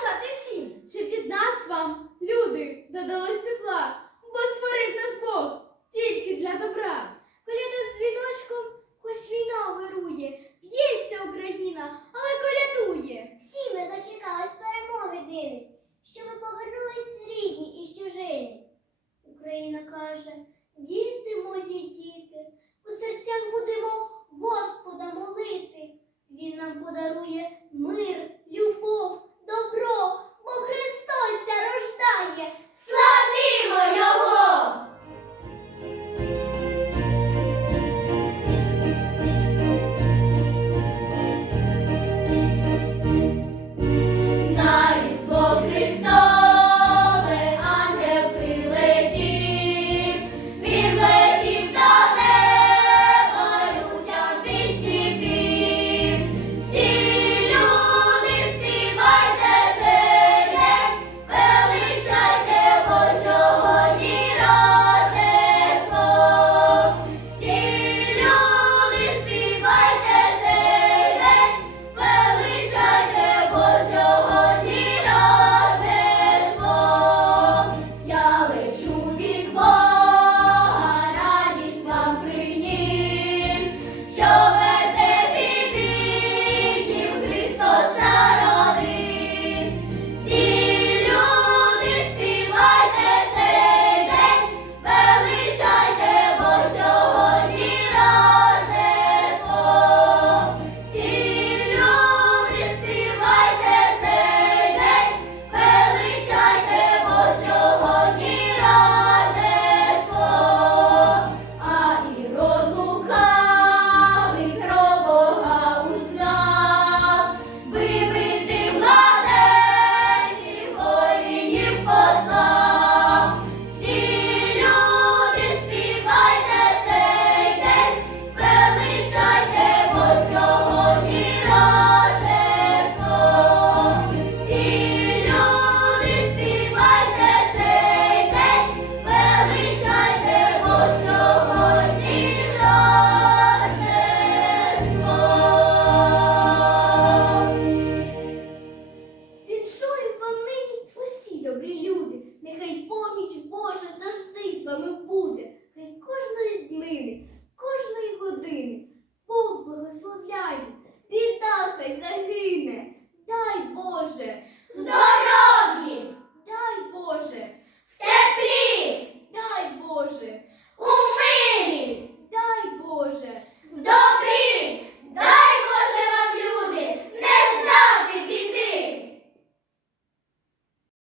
залишати сім, чи від нас вам, люди, додалось тепла.